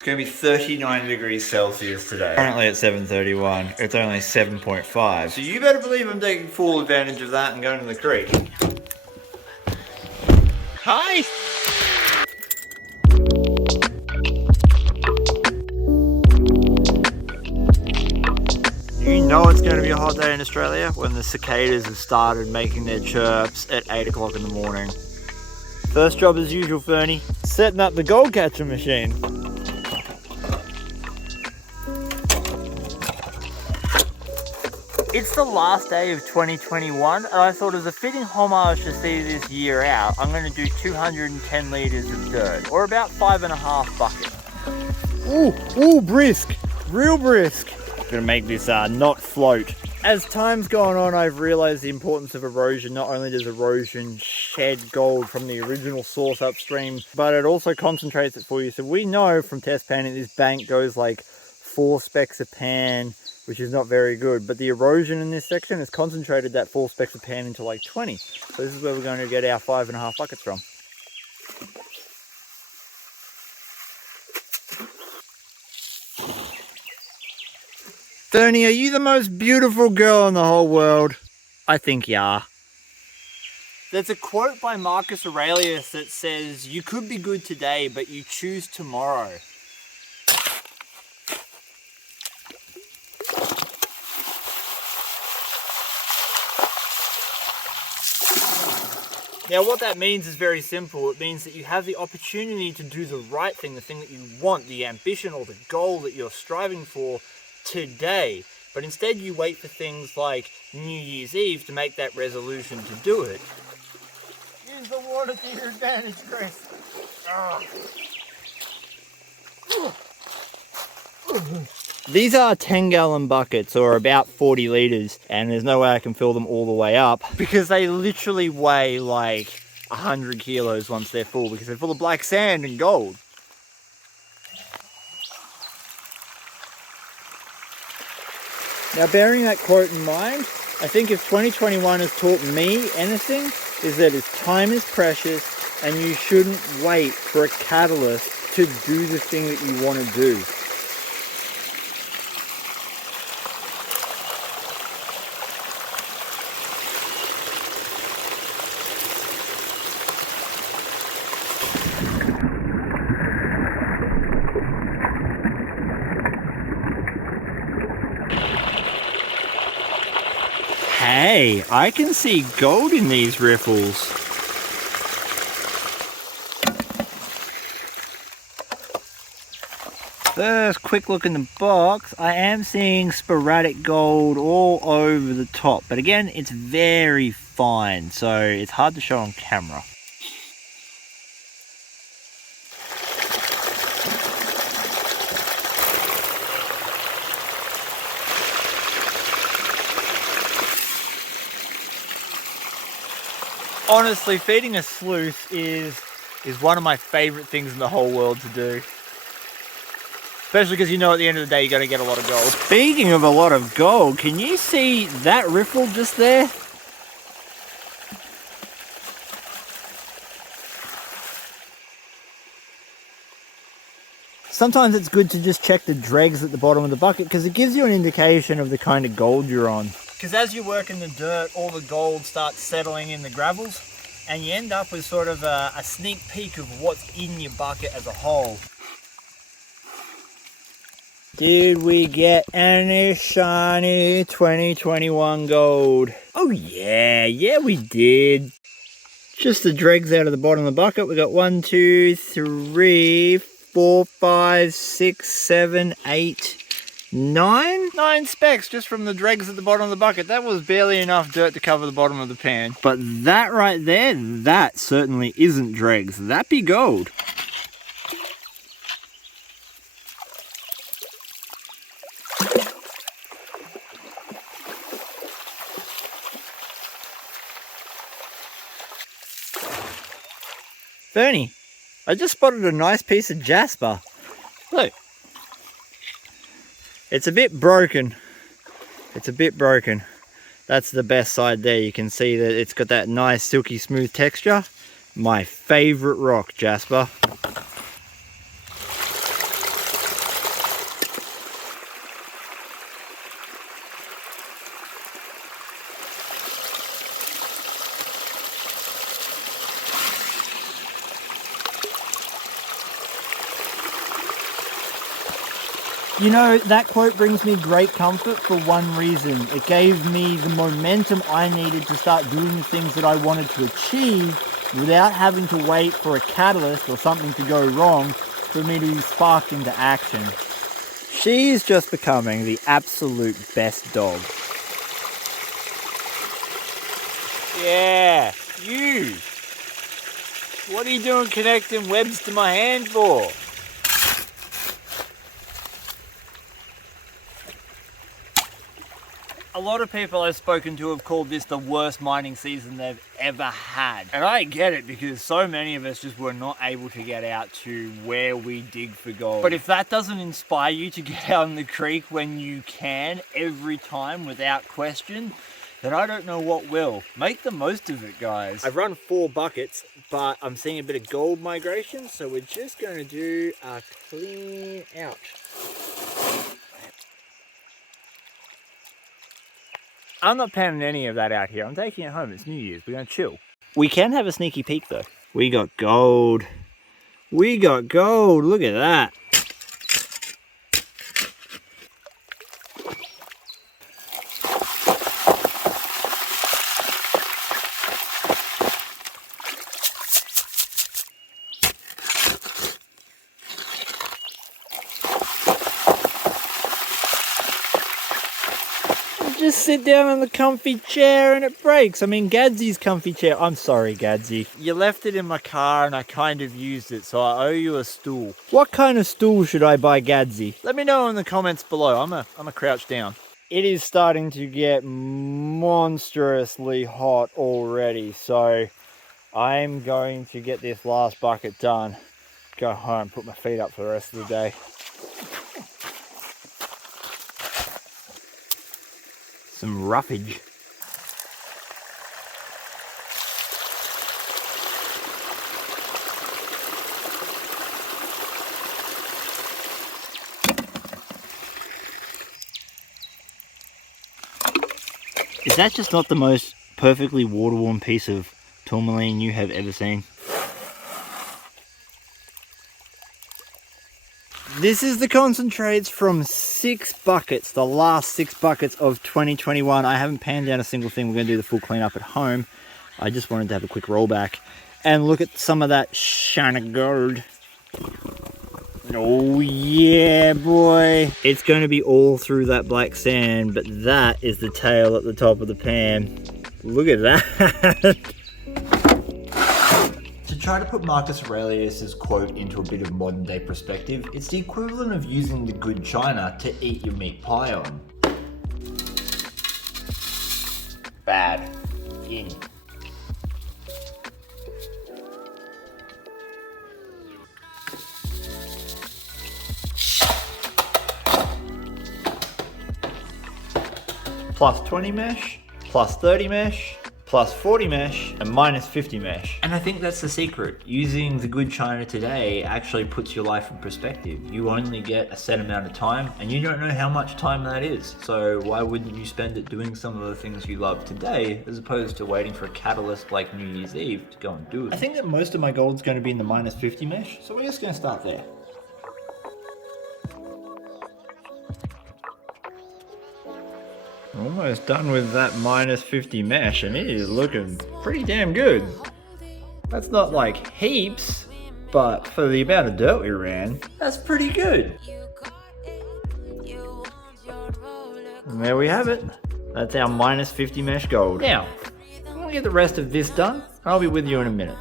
It's going to be 39 degrees Celsius today. Currently at 7:31, it's only 7.5. So you better believe I'm taking full advantage of that and going to the creek. Hi! You know it's going to be a hot day in Australia when the cicadas have started making their chirps at 8 o'clock in the morning. First job as usual, Fernie, setting up the gold catcher machine. It's the last day of 2021 and I thought as a fitting homage to see this year out, I'm going to do 210 litres of dirt, or about 5.5 buckets. Ooh, brisk, real brisk. I'm going to make this not float. As time's gone on, I've realised the importance of erosion. Not only does erosion shed gold from the original source upstream, but it also concentrates it for you. So we know from test panning this bank goes like 4 specks a pan, which is not very good, but the erosion in this section has concentrated that 4 specks of pan into like 20. So this is where we're going to get our 5.5 buckets from. Fernie, are you the most beautiful girl in the whole world? I think you are. There's a quote by Marcus Aurelius that says, "You could be good today, but you choose tomorrow." Now what that means is very simple. It means that you have the opportunity to do the right thing, the thing that you want, the ambition or the goal that you're striving for today. But instead you wait for things like New Year's Eve to make that resolution to do it. Use the water to your advantage, Chris. These are 10-gallon buckets, or about 40 litres, and there's no way I can fill them all the way up because they literally weigh like 100 kilos once they're full, because they're full of black sand and gold. Now, bearing that quote in mind, I think if 2021 has taught me anything, is that time is precious and you shouldn't wait for a catalyst to do the thing that you want to do. Hey, I can see gold in these riffles. First quick look in the box, I am seeing sporadic gold all over the top, but again, it's very fine, so it's hard to show on camera. Honestly, feeding a sleuth is one of my favourite things in the whole world to do. Especially because you know at the end of the day you're going to get a lot of gold. Speaking of a lot of gold, can you see that riffle just there? Sometimes it's good to just check the dregs at the bottom of the bucket because it gives you an indication of the kind of gold you're on. Because as you work in the dirt, all the gold starts settling in the gravels and you end up with sort of a sneak peek of what's in your bucket as a whole. Did we get any shiny 2021 gold? Oh yeah, we did. Just the dregs out of the bottom of the bucket. We got 1, 2, 3, 4, 5, 6, 7, 8, 9 specks just from the dregs at the bottom of the bucket. That was barely enough dirt to cover the bottom of the pan. But that right there, that certainly isn't dregs. That be gold. Fernie, I just spotted a nice piece of jasper. Look. It's a bit broken. That's the best side there. You can see that it's got that nice silky smooth texture. My favourite rock, jasper. You know, that quote brings me great comfort for one reason. It gave me the momentum I needed to start doing the things that I wanted to achieve without having to wait for a catalyst or something to go wrong for me to be sparked into action. She is just becoming the absolute best dog. Yeah, you. What are you doing connecting webs to my hand for? A lot of people I've spoken to have called this the worst mining season they've ever had. And I get it, because so many of us just were not able to get out to where we dig for gold. But if that doesn't inspire you to get out in the creek when you can, every time without question, then I don't know what will. Make the most of it, guys. I've run 4 buckets, but I'm seeing a bit of gold migration, so we're just going to do a clean out. I'm not panning any of that out here. I'm taking it home. It's New Year's. We're going to chill. We can have a sneaky peek, though. We got gold. We got gold. Look at that. Just sit down on the comfy chair and it breaks. I mean, Gadsy's comfy chair. I'm sorry, Gadsy. You left it in my car and I kind of used it, so I owe you a stool. What kind of stool should I buy Gadsy? Let me know in the comments below. I'm a crouch down. It is starting to get monstrously hot already, so I'm going to get this last bucket done. Go home, put my feet up for the rest of the day. Some roughage. Is that just not the most perfectly water-worn piece of tourmaline you have ever seen? This is the concentrates from 6 buckets, the last 6 buckets of 2021. I haven't panned down a single thing. We're going to do the full cleanup at home. I just wanted to have a quick rollback and look at some of that shiny gold. Oh yeah, boy. It's going to be all through that black sand, but that is the tail at the top of the pan. Look at that. To try to put Marcus Aurelius' quote into a bit of modern day perspective, it's the equivalent of using the good china to eat your meat pie on. Bad. In. Plus 20 mesh, plus 30 mesh, plus 40 mesh, and minus 50 mesh. And I think that's the secret. Using the good china today actually puts your life in perspective. You only get a set amount of time, and you don't know how much time that is. So why wouldn't you spend it doing some of the things you love today, as opposed to waiting for a catalyst like New Year's Eve to go and do it? I think that most of my gold's going to be in the minus 50 mesh, so we're just going to start there. Almost done with that minus 50 mesh, and it is looking pretty damn good. That's not like heaps, but for the amount of dirt we ran, that's pretty good. And there we have it. That's our minus 50 mesh gold. Now, I'm going to get the rest of this done, and I'll be with you in a minute.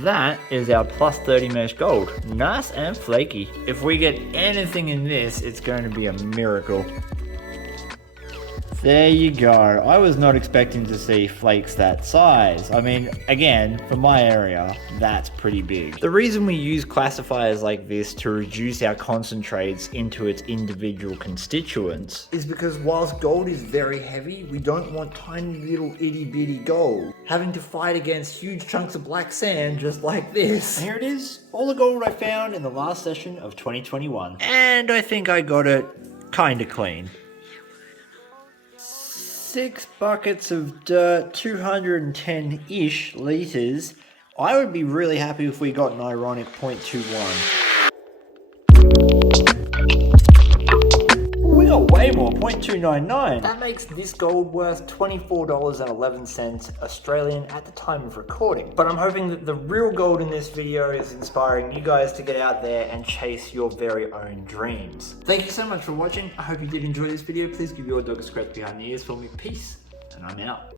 That is our plus 30 mesh gold. Nice and flaky. If we get anything in this, it's going to be a miracle. There you go. I was not expecting to see flakes that size. I mean, again, for my area, that's pretty big. The reason we use classifiers like this to reduce our concentrates into its individual constituents is because whilst gold is very heavy, we don't want tiny little itty bitty gold having to fight against huge chunks of black sand just like this. And here it is, all the gold I found in the last session of 2021. And I think I got it kinda clean. 6 buckets of dirt, 210-ish litres, I would be really happy if we got an ironic 0.21. We got way more, 0.299. That makes this gold worth $24.11 Australian at the time of recording. But I'm hoping that the real gold in this video is inspiring you guys to get out there and chase your very own dreams. Thank you so much for watching. I hope you did enjoy this video. Please give your dog a scratch behind the ears for me. Peace, and I'm out.